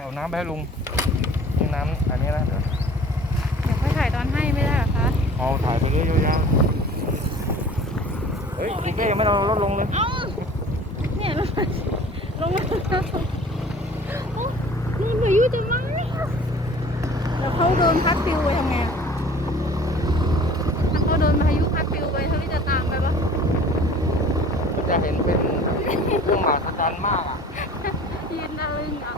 เอาน้ำไปให้ลุงนี่น้ำอันนี้นะเดี๋ยวเดี๋ยวค่อยถ่ายตอนให้ไม่ได้เหรอคะเอาถ่ายไปเรื่อยยาวๆเฮ้ยคุณเป้ยังไม่เอารถลงเลย เอ้าเนี่ยลงมาลงมาโอ้นู่นพายุจะมาแล้วเขาโดนพัดฟิวไปทำไงอะถ้าเขาโดนพายุพัดฟิวไปเขาจะตามไปปะมันจะเห็นเป็นเครื่องหมายสำคัญมากอะ ยืนตะลึงอะ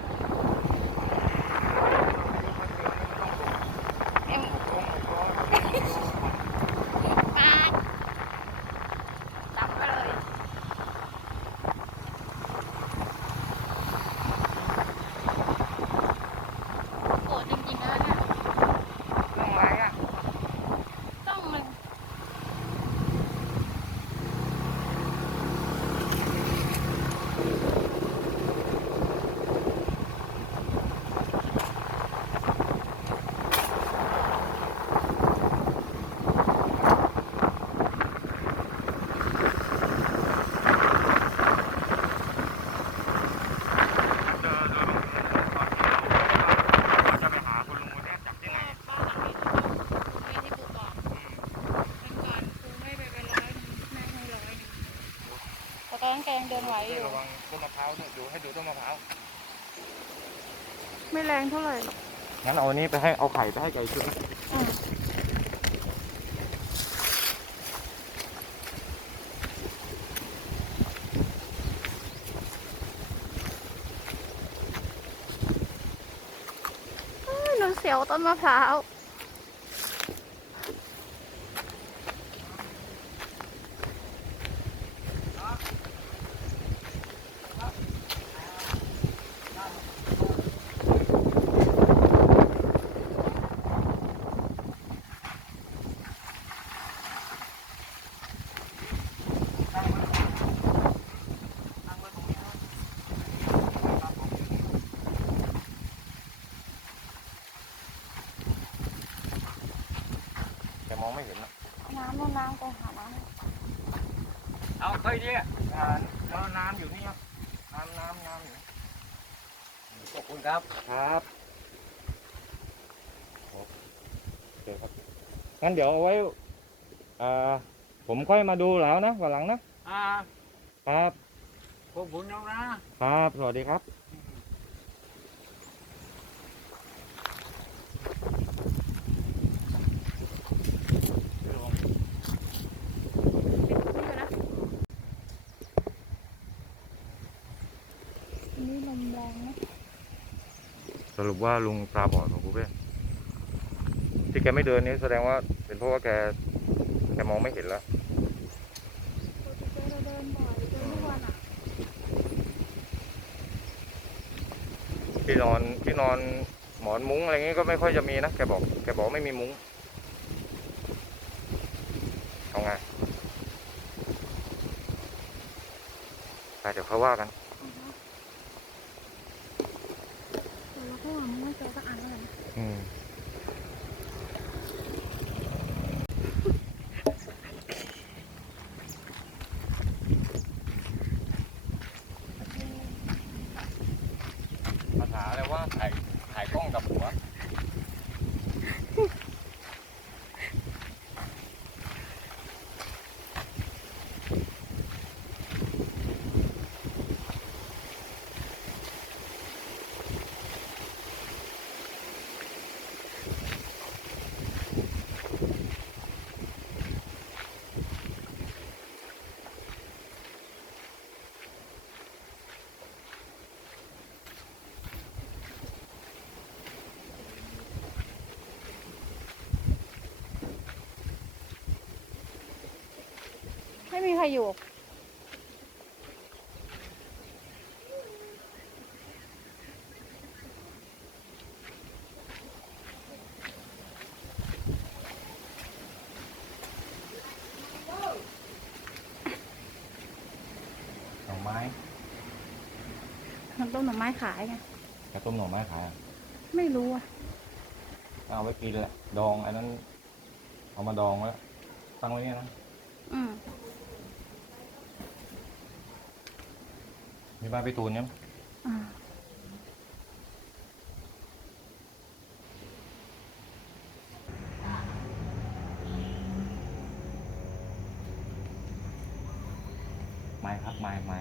เอ็มปาดจับไปเลย โกรธจริงๆนะเนี่ย เรื่องอะไรอะ ต้องมัน จะไปหาคุณลุงคนนี้จับที่ไหน บ้านหลังนี้ไม่ที่ปลูกบอกเป็นการครูไม่ไปเป็นร้อยหนึงแม่ให้ร้อยหนึงแต่ตอนนั้นแกยังเดินไหวอยู่ ระวังต้นมะพร้าวด้วยดูให้ดูต้นมะพร้าว ไม่แรงเท่าไหร่งั้นเอาอันนี้ไปให้เอาไข่ไปให้ไก่ชุดนะอืมเอ้ยหนูเสียวต้นมะพร้าว มองไม่เห็นนะน้ำนู่นน้ำไปหาน้เอาเคยดิอ่าแล้วน้ำอยู่นี่ครับน้ำน้ำน้ำอยู่ขอบคุณครับครับโอเคครับงั้นเดี๋ยวเอาไว้อ่าผมค่อยมาดูแล้วนะวันหลังนะอ่าครับ พวกคุณน้องนะครับ สวัสดีครับำนี่ลมแรงนะ ส รุปว่าลุงตาบอดของกูเป้ที่แกไม่เดินนี่แสดงว่าเป็นเพราะว่าแกแกมองไม่เห็นแล้วเราเดินบ่อยเดินทุกวันอะที่นอนที่นอนหมอนมุ้งอะไรเงี้ยก็ไม่ค่อยจะมีนะแกบอกแกบอกไม่มีมุ้งเอาไงไปเดี๋ยวเขาว่ากัน แต่วงไม่เจอสักอันเลย อืมภาษาอะไรว่าถ่ายถ่ายกล้องกับหัว ไม่มี ใครอยู่ หน่อไม้มันต้มหน่อไม้ขายไง กระต้มหน่อไม้ขายอะไม่รู้อะ เอาไว้กินแหละ ดองอันนั้น เอามาดองไว้ตั้งไว้เนี่ยนะ อืม นี่บ้านพี่ตูนเนี่ยไม่ครับไม่ไม่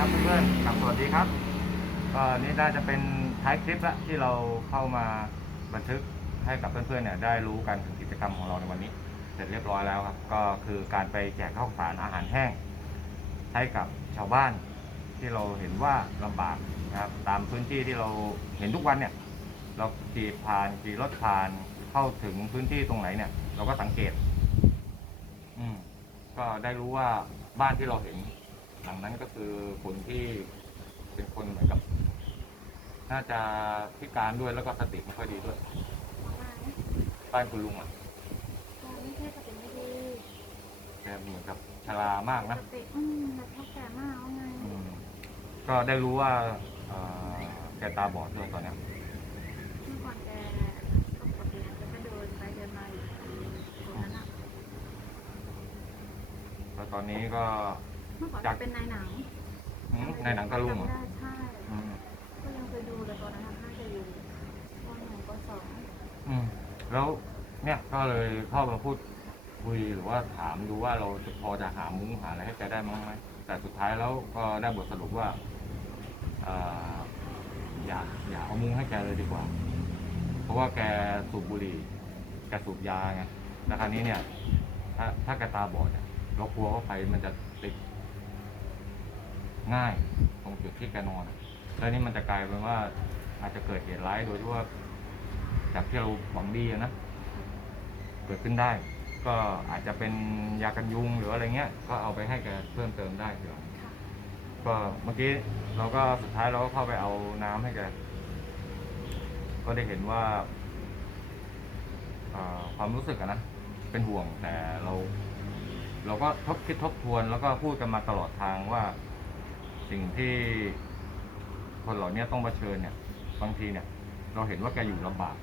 ครับเพื่อนๆกลับสวัสดีครับก็นี่น่าจะเป็นท้ายคลิปละที่เราเข้ามาบันทึกให้กับเพื่อนๆเนี่ยได้รู้กันถึงกิจกรรมของเราในวันนี้ เสร็จเรียบร้อยแล้วครับ ก็คือการไปแจกข้าวสารอาหารแห้ง ให้กับชาวบ้านที่เราเห็นว่าลำบากนะครับตามพื้นที่ที่เราเห็นทุกวันเนี่ยเราขี่ผ่านขี่รถผ่านเข้าถึงพื้นที่ตรงไหนเนี่ย เราก็สังเกต อืมก็ได้รู้ว่าบ้านที่เราเห็น หลังนั้นก็คือคนที่เป็นคนเหมือนกับ น่าจะพิการด้วยแล้วก็สติไม่ค่อยดีด้วย บ้านคุณลุงอะไม่ใช่สติไม่ดีแกเหมือนกับชรามากนะสติอืมแล้วเขาแก่มากแล้วไงอืมก็ได้รู้ว่าเอ่อแกตาบอดด้วยตอนเนี้ยเมื่อก่อนแกปกติแกก็เดินไปเดินมาอยู่ตรงนั้นอะแล้วตอนนี้ก็ เมื่อก่อนจากแกเป็นนายหนังอืมในหนังตะลุงเหรอจำได้ใช่ อืมก็ยังเคยดูแต่ตอนนั้นน่าจะอยู่ปหนึ่งปสองอืมแล้วเนี่ยก็เลยเข้ามาพูดคุยหรือว่าถามดูว่าเราจะพอจะหามุ้งหาอะไรให้แกได้มั้งไหมแต่สุดท้ายแล้วก็ได้บทสรุปว่าเอ่ออย่าอย่าเอามุ้งให้แกเลยดีกว่า เพราะว่าแกสูบบุหรี่ แกสูบยาไงแล้วคราวนี้เนี่ย ถ้าถ้าแกตาบอดเนี่ยเรากลัวว่าไฟมันจะติด ง่ายตรงจุดที่แกนอนอะแล้วนี่มันจะกลายเป็นว่าอาจจะเกิดเหตุร้ายโดยที่ว่าจากที่เราหวังดีอะนะเกิดขึ้นได้ ก็อาจจะเป็นยากันยุงหรืออะไรเงี้ย ก็เอาไปให้แกเพิ่มเติมได้เดี๋ยวค่ะก็เมื่อกี้เราก็สุดท้ายเราก็เข้าไปเอาน้ำให้แกก็ได้เห็นว่าเอ่อความรู้สึกอะนะ เป็นห่วงแต่เรา เราก็ทบคิดทบทวนแล้วก็พูดกันมาตลอดทางว่า สิ่งที่คนเหล่านี้ต้องเผชิญเนี่ย บางทีเนี่ย เราเห็นว่าแกอยู่ลำบาก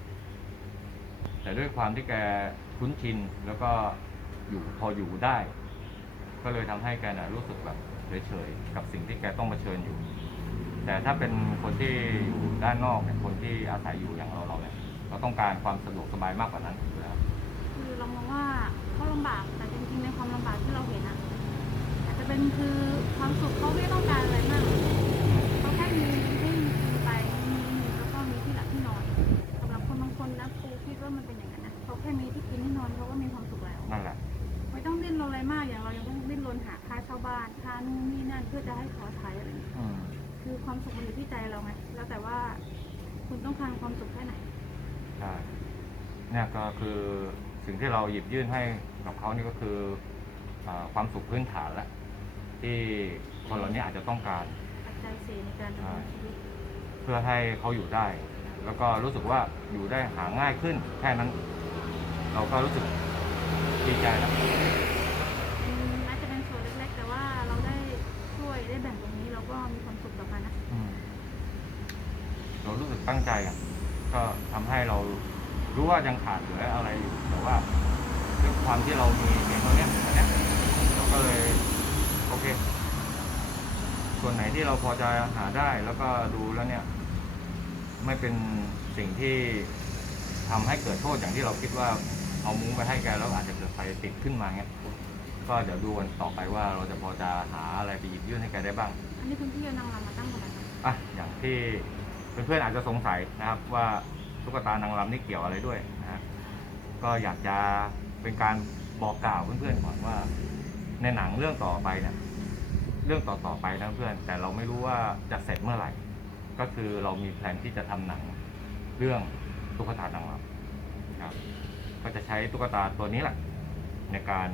แต่ด้วยความที่แกคุ้นชินแล้วก็อยู่พออยู่ได้ ก็เลยทำให้แกน่ะรู้สึกแบบเฉยๆกับสิ่งที่แกต้องเผชิญอยู่ แต่ถ้าเป็นคนที่อยู่ด้านนอกเนี่ยคนที่อาศัยอยู่อย่างเราเราเนี่ยเราต้องการความสะดวกสบายมากกว่านั้นอยู่แล้วคือเรามองว่าเขาลำบากแต่จริงๆในความลำบากที่เราเห็นอะ เป็นคือความสุขเขาไม่ต้องการอะไรมากเขาแค่มีให้มีกินไปมีแล้วก็มีที่หลับที่นอนสำหรับคนบางคนนะครูคิดว่ามันเป็นอย่างนั้นนะเขาแค่มีที่กินที่นอนเขาก็มีความสุขแล้ว นั่นแหละ ไม่ต้องดิ้นรนอะไรมากอย่างเรายังต้องดิ้นรนหาค่าเช่าบ้านค่านู่นนี่นั่นเพื่อจะให้เขาใช้อะไรอย่างเงี้ยอืมคือความสุขมันอยู่ที่ใจเราไงแล้วแต่ว่าคุณต้องการความสุขแค่ไหน ใช่เนี่ยก็คือสิ่งที่เราหยิบยื่นให้กับเขานี่ก็คืออาความสุขพื้นฐานแหละ ที่คนเหล่านี้อาจจะต้องการ ปัจจัยสี่ในการดำเนินชีวิตเพื่อให้เขาอยู่ได้ แล้วก็รู้สึกว่าอยู่ได้หาง่ายขึ้นแค่นั้น เราก็รู้สึกดีใจแล้วอืมแม้จะเป็นส่วนเล็กๆ แต่ว่าเราได้ช่วยได้แบ่งตรงนี้เราก็มีความสุขกับมันนะอืมเรารู้สึกตั้งใจอะก็ทำให้เรารู้ว่ายังขาดเหลืออะไรอยู่แต่ว่าด้วยความที่เรามีเพียงเท่านี้อันเนี้ยเราก็เลยโอ เค ส่วนไหนที่เราพอจะหาได้แล้วก็ดูแล้วเนี่ย ไม่เป็นสิ่งที่ทำให้เกิดโทษอย่างที่เราคิดว่าเอามุ้งไปให้แกแล้วอาจจะเกิดไฟติดขึ้นมาเงี้ยก็เดี๋ยวดูกันต่อไปว่าเราจะพอจะหาอะไรไปหยิบยื่นให้แกได้บ้าง อันนี้คุณพี่เอานางรำมาตั้งตรงไหนคะอะอย่างที่เพื่อนๆอาจจะสงสัยนะครับ ว่าตุ๊กตานางรำนี่เกี่ยวอะไรด้วยนะฮะก็อยากจะเป็นการบอกกล่าวเพื่อนๆก่อนว่า ในหนังเรื่องต่อไปเนี่ยเรื่องต่อๆไปนะเพื่อน แต่เราไม่รู้ว่าจะเสร็จเมื่อไหร่ ก็คือเรามีแผนที่จะทำหนังเรื่องตุ๊กตานางรำครับ ก็จะใช้ตุ๊กตาตัวนี้แหละในการ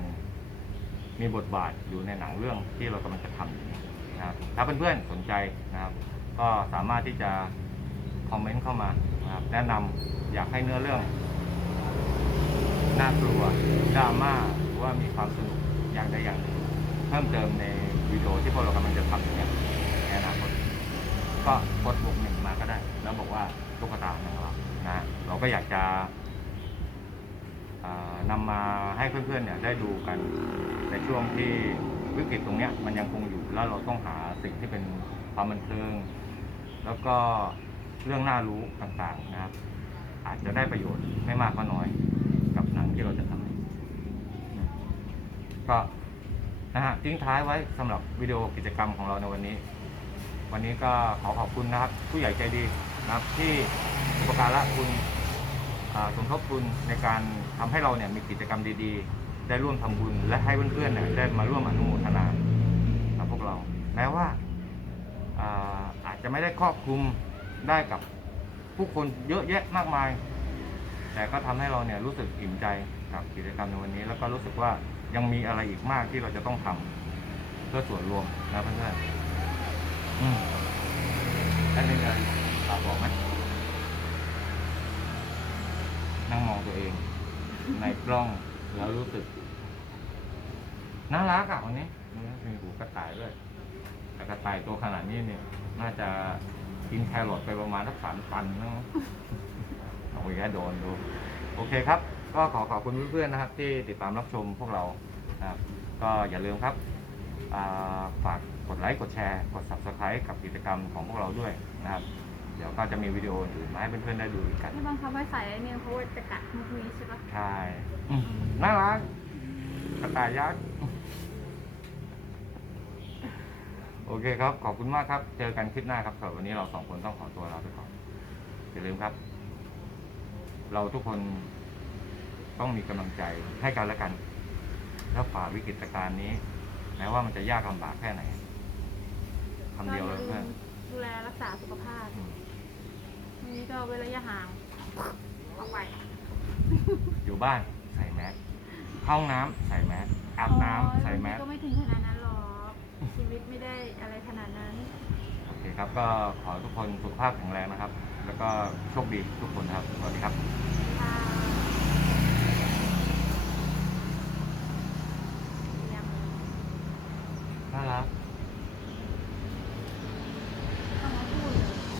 มีบทบาทอยู่ในหนังเรื่องที่เรากำลังจะทำอยู่นี้นะครับถ้าเพื่อนๆสนใจนะครับ ก็สามารถที่จะคอมเมนต์เข้ามานะครับแนะนำอยากให้เนื้อเรื่องน่ากลัวดราม่าหรือว่ามีความสนุก อย่างใดอย่างหนึ่งเพิ่มเติมในวิดีโอที่พวกเรากำลังจะทำอยู่เนี่ยในอนาคตก็กดบวกหนึ่งมาก็ได้ แล้วบอกว่าตุ๊กตาของเรานะเราก็อยากจะอ่านำมาให้เพื่อนๆเนี่ยได้ดูกันในช่วงที่วิกฤตตรงเนี้ยมันยังคงอยู่แล้วเราต้องหาสิ่งที่เป็นความบันเทิง แล้วก็เรื่องน่ารู้ต่างๆนะครับ อาจจะได้ประโยชน์ไม่มากก็น้อยกับหนังที่เราจะทำ ก็นะฮะทิ้งท้ายไว้สำหรับวิดีโอกิจกรรมของเราในวันนี้ วันนี้ก็ขอขอบคุณนะครับ ผู้ใหญ่ใจดีนะครับที่อุปการะคุณสมทบทุนในการทำให้เราเนี่ยมีกิจกรรมดีๆ ได้ร่วมทำบุญและให้เพื่อนๆเนี่ยได้มาร่วมอนุโมทนากับพวกเราแม้ว่าอ่าอาจจะไม่ได้ครอบคลุมได้กับผู้คนเยอะแยะมากมาย แต่ก็ทำให้เราเนี่ยรู้สึกอิ่มใจกับกิจกรรมในวันนี้ แล้วก็รู้สึกว่า ยังมีอะไรอีกมากที่เราจะต้องทำเพื่อส่วนรวมนะเพื่อนๆอืมท่านมีอะไรฝากบอกไหมนั่งมองตัวเอง ในกล้องแล้วรู้สึก น่ารักอะวันนี้มีหูกระต่ายด้วยแต่กระต่ายตัวขนาดนี้เนี่ย น่าจะกินแครอทไปประมาณสักสามตันนะเอาอีกแล้วโดนดู โอเคครับ ก็ขอขอบคุณเพื่อนๆนะครับ ที่ติดตามรับชมพวกเรานะครับก็อย่าลืมครับอ่าฝากกดไลค์กดแชร์กด subscribe กับกิจกรรมของพวกเราด้วยนะครับ เดี๋ยวก็จะมีวิดีโออื่นมาให้เพื่อนๆได้ดูอีกกันไม่บังคับให้ใส่ไอ้เนี่ยเพราะว่าจะกัดมุกนี้ใช่ปะใช่อืมน่ารักกระต่ายยักษ์โอเคครับ ขอบคุณมากครับ เจอกันคลิปหน้าครับสำหรับวันนี้เราสองคนต้องขอตัวลาไปก่อนอย่าลืมครับ เราทุกคน ต้องมีกำลังใจให้กันและกัน แล้วฝ่าวิกฤตการณ์นี้ แม้ว่ามันจะยากลำบากแค่ไหนคำเดียวเลยเพื่อนดูแลรักษาสุขภาพวันนี้ก็เว้นระยะห่างออกไปอยู่บ้านใส่แมสเข้าห้องน้ำใส่แมสอาบน้ำใส่แมสก็ไม่ถึงขนาดนั้นหรอกชีวิตไม่ได้อะไรขนาดนั้นโอเคครับก็ขอให้ทุกคนสุขภาพแข็งแรงนะครับ แล้วก็โชคดีทุกคนนะครับสวัสดีครับ 啊